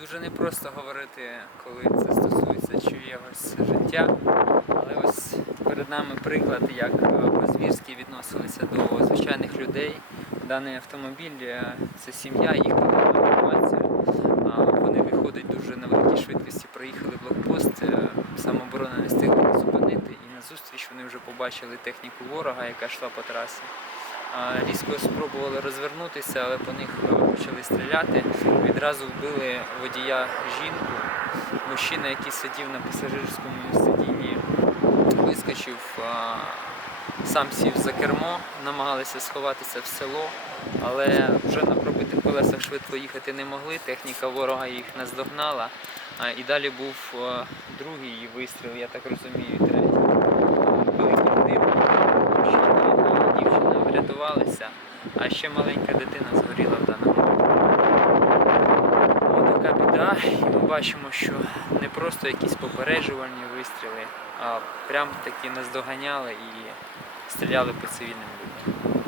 Дуже непросто говорити, коли це стосується чиєгось життя. Але ось перед нами приклад, як е, по-звірськи відносилися до звичайних людей. Даний автомобіль е, це сім'я, їхала на евакуацію. Вони виходять дуже на великій швидкості, проїхали блокпост, е, самооборона не встигла зупинити. І назустріч вони вже побачили техніку ворога, яка йшла по трасі. Різко спробували розвернутися, але по них е, почали стріляти. Відразу вбили водія жінку. Мужчина, який сидів на пасажирському сидінні, вискочив, сам сів за кермо, намагалися сховатися в село, але вже на пробитих колесах швидко їхати не могли. Техніка ворога їх наздогнала. І далі був другий вистріл, я так розумію, третій. Великий дим. Мужчина і дівчина врятувалися, а ще маленька дитина згоріла в даному. Ось така біда, і ми бачимо, що не просто якісь попереджувальні вистріли, а прям таки наздоганяли і стріляли по цивільним людям.